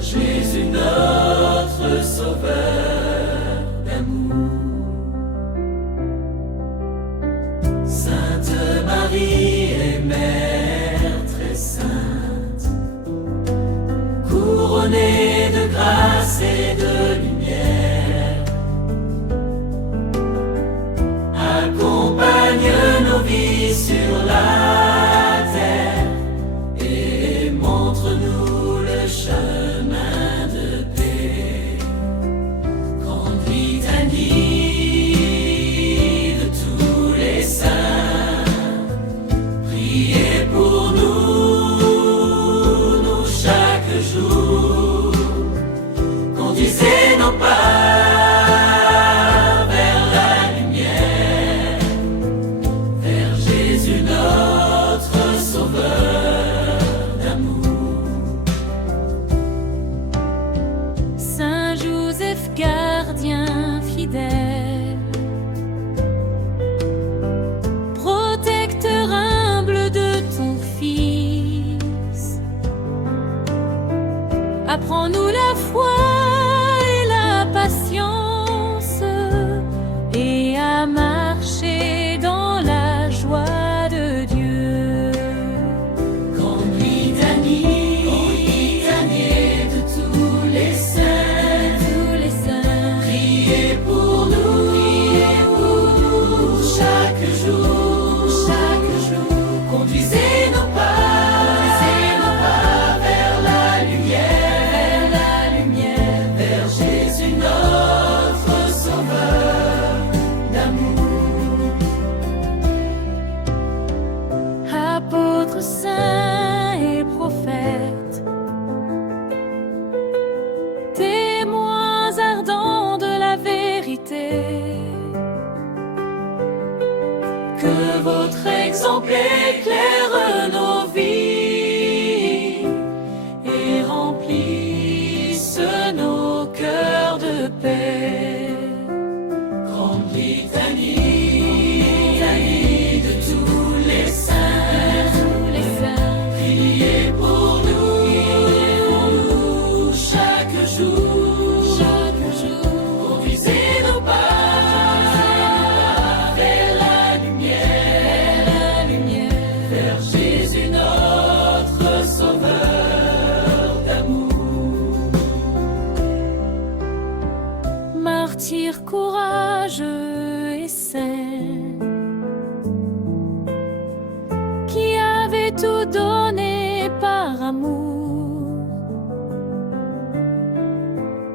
Jésus notre Sauveur d'amour. Sainte Marie et Mère très sainte, couronnée de grâce et de lumière, accompagne nos vies sur la terre et montre-nous le chemin de paix. Grande litanie de tous les saints, priez pour nous, nous chaque jour. Conduisez nos pas vers la lumière, vers Jésus notre Sauveur d'amour. Saint Joseph, gardien fidèle, protecteur humble de ton Fils, apprends-nous la foi et la patience, et à marcher dans la joie de Dieu. Grande litanie de tous les saints, priez pour nous, chaque jour. Conduisez nos pas vers la lumière, vers Jésus notre Sauveur d'amour. Apôtres, saints et prophètes, témoins ardents de la vérité, Que votre exemple éclaire nos vies et remplisse nos cœurs de paix. Grande litanie de tous les saints, priez pour nous chaque jour. Conduisez nos pas vers la lumière, vers Jésus notre Sauveur d'amour. martyrs courageux et saints, qui avaient tout donné par amour.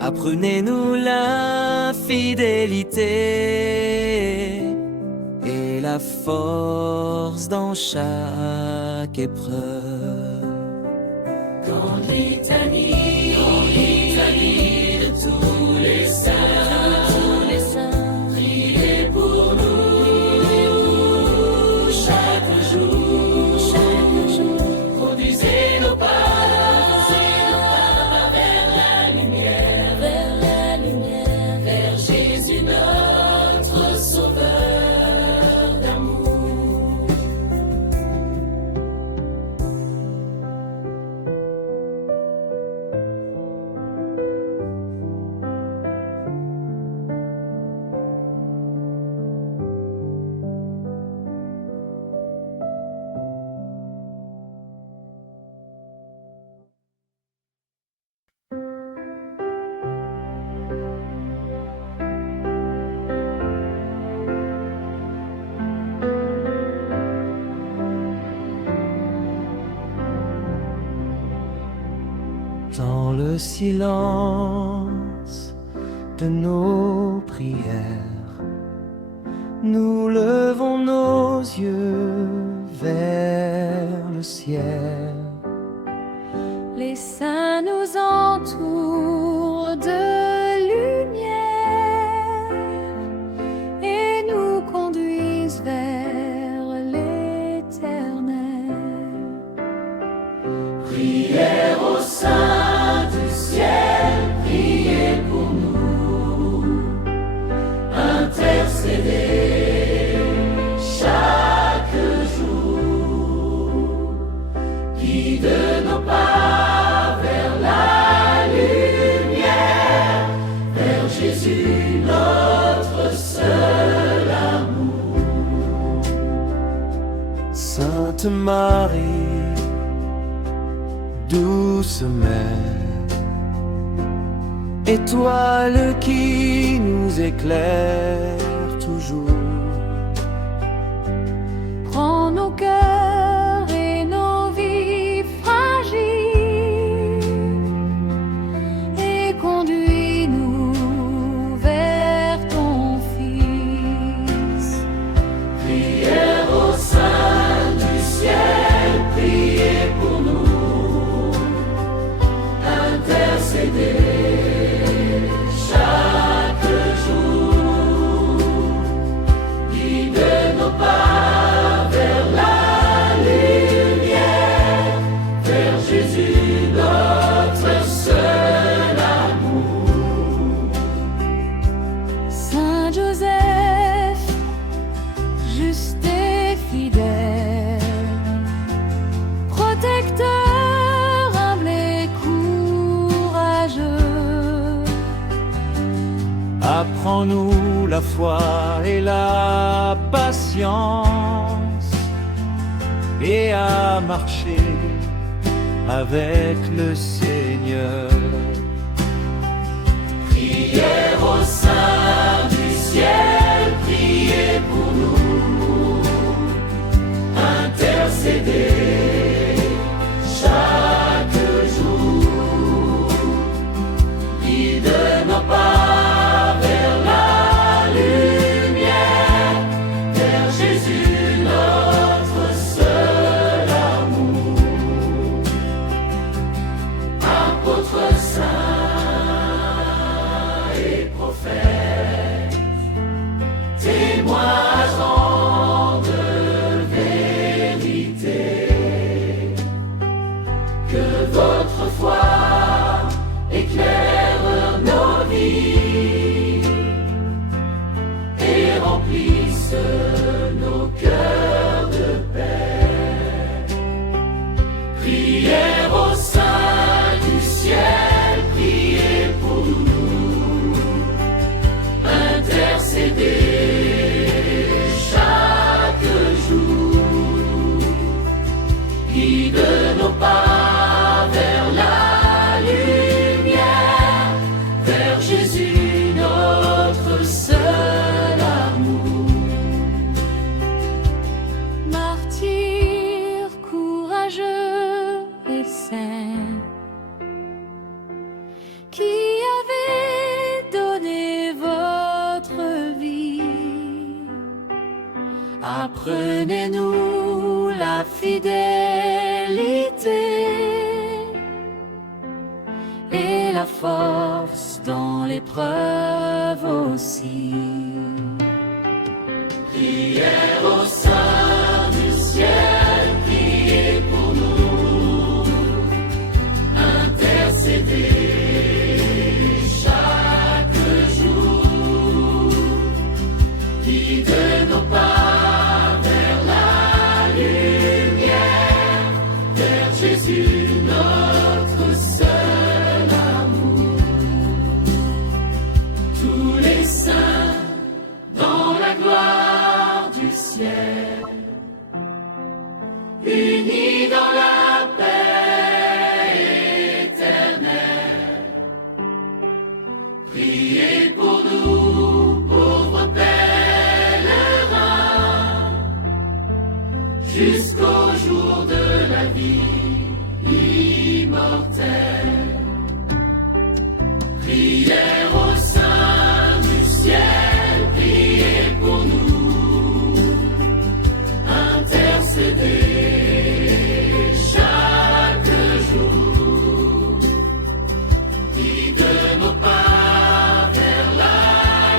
Apprenez-nous l'infidélité et la force dans chaque épreuve. Grande litanie de tous les saints, priez pour nous chaque jour. Conduisez nos pas vers la lumière, vers Jésus notre Sauveur d'amour. Dans le silence de nos prières, nous levons nos yeux vers le ciel. Les saints nous entourent de lumière et nous conduisent vers l'éternel. Prière au Saint du ciel, priez pour nous, intercédez chaque jour. Sainte Marie, douce mère, étoile qui nous éclaire toujours. Prends nos cœurs et nos vies fragiles et conduis-nous vers ton Fils. Prière au sein du ciel, priez pour nous, intercédez chaque jour, guide nos pas vers la lumière, vers Jésus notre seul amour. Saint Joseph, juste et fidèle, protecteur humble et courageux, Apprends-nous la foi et la patience et à marcher avec le Seigneur. Prière au sein du ciel, priez pour nous, intercédez chaque jour, guide nos pas vers la lumière, vers Jésus notre seul amour. Apôtres saints et prophètes, témoins de vérité, que votre foi éclaire nos vies et remplisse nos cœurs de paix. Prière au sein du ciel, priez pour nous, intercédez chaque jour, guide nos pas vers la lumière, vers Jésus notre seul amour. martyr courageux et saint, qui avez donné votre vie. Apprenez-nous la fidélité et la force dans l'épreuve aussi. Prière au sein du ciel, priez pour nous, intercédez chaque jour, guide nos pas vers la lumière, vers Jésus notre seul amour. Tous les saints dans la gloire du ciel, unis dans la paix éternelle. Priez pour nous, pauvres pèlerins, jusqu'au jour de la vie immortelle. Prière au sein du ciel, priez pour nous, intercédez chaque jour, guide nos pas vers la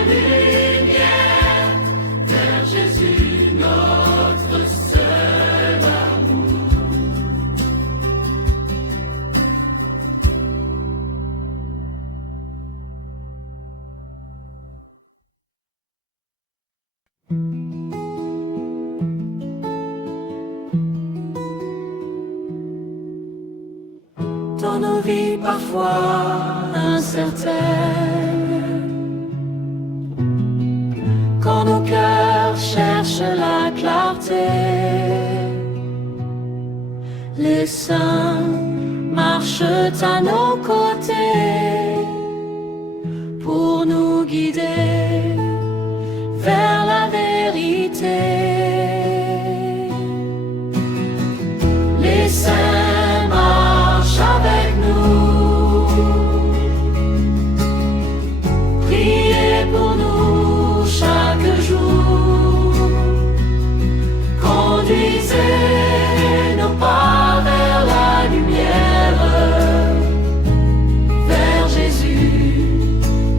lumière, vers Jésus notre seul amour. Dans nos vies parfois incertaines, quand nos cœurs cherchent la clarté, les saints marchent à nos côtés pour nous guider vers la vérité. Les saints marchent avec nous, priez pour nous chaque jour, conduisez nos pas vers la lumière, vers Jésus,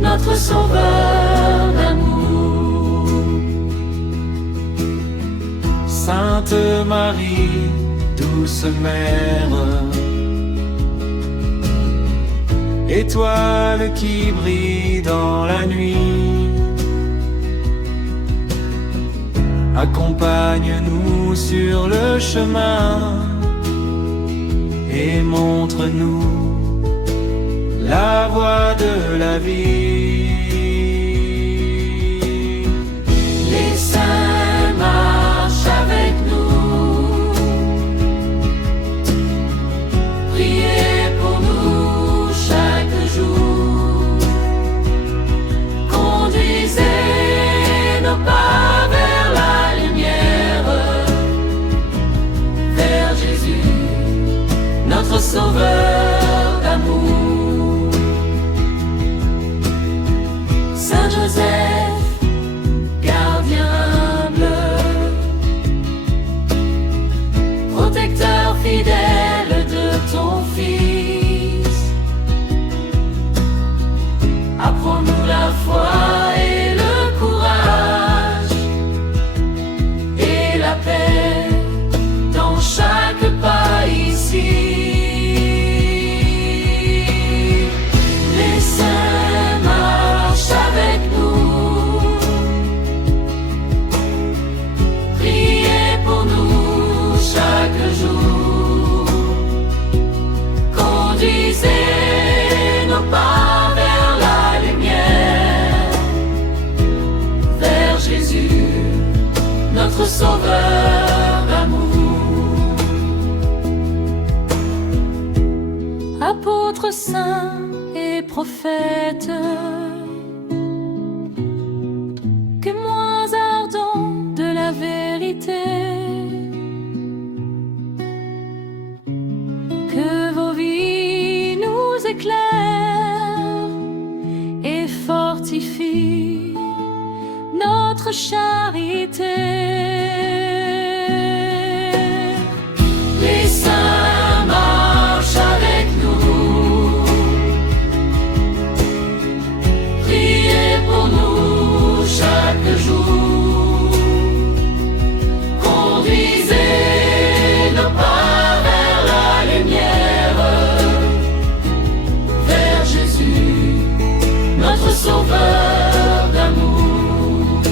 notre Sauveur d'amour. Sainte Marie, douce mère, étoile qui brille dans la nuit, accompagne-nous sur le chemin et montre-nous la voie de la vie. Les saints marchent avec nous, priez pour nous chaque jour, conduisez nos pas vers la lumière, vers Jésus, notre Sauveur d'amour. Saint Joseph, gardien bleu, protecteur fidèle de ton Fils, apprends-nous la foi et le courage et la paix dans chaque pas ici. Les saints marchent avec nous, priez pour nous chaque jour, conduisez nos pas vers la lumière, vers Jésus, notre Sauveur d'amour. Apôtres saints et prophètes, témoins ardents de la vérité, que vos vies nous éclairent et fortifient notre charité. Les saints marchent avec nous, priez pour nous chaque jour, conduisez nos pas vers la lumière, vers Jésus, notre Sauveur d'amour.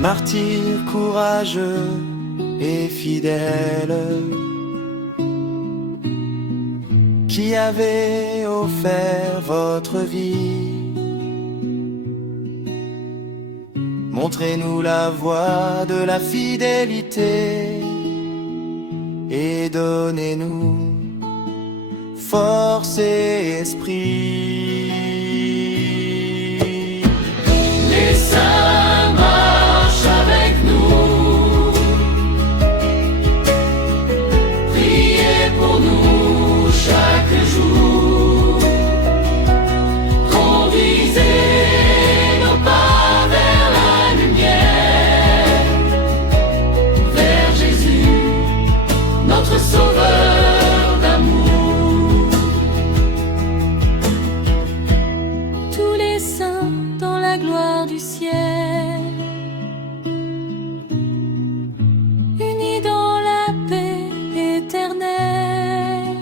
Martyrs courageux et fidèles, qui avez offert votre vie, montrez-nous la voie de la fidélité et donnez-nous force et esprit. Les saints marchent avec nous, priez pour nous chaque jour, conduisez nos pas vers la lumière, vers Jésus, notre Sauveur d'amour. Tous les saints dans la gloire du ciel, unis dans la paix éternelle,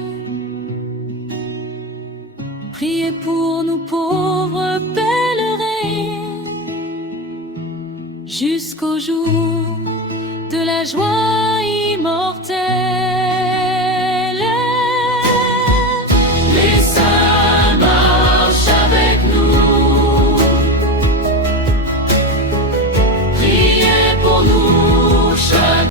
priez pour nous pauvres pèlerins, jusqu'au jour de la joie immortelle.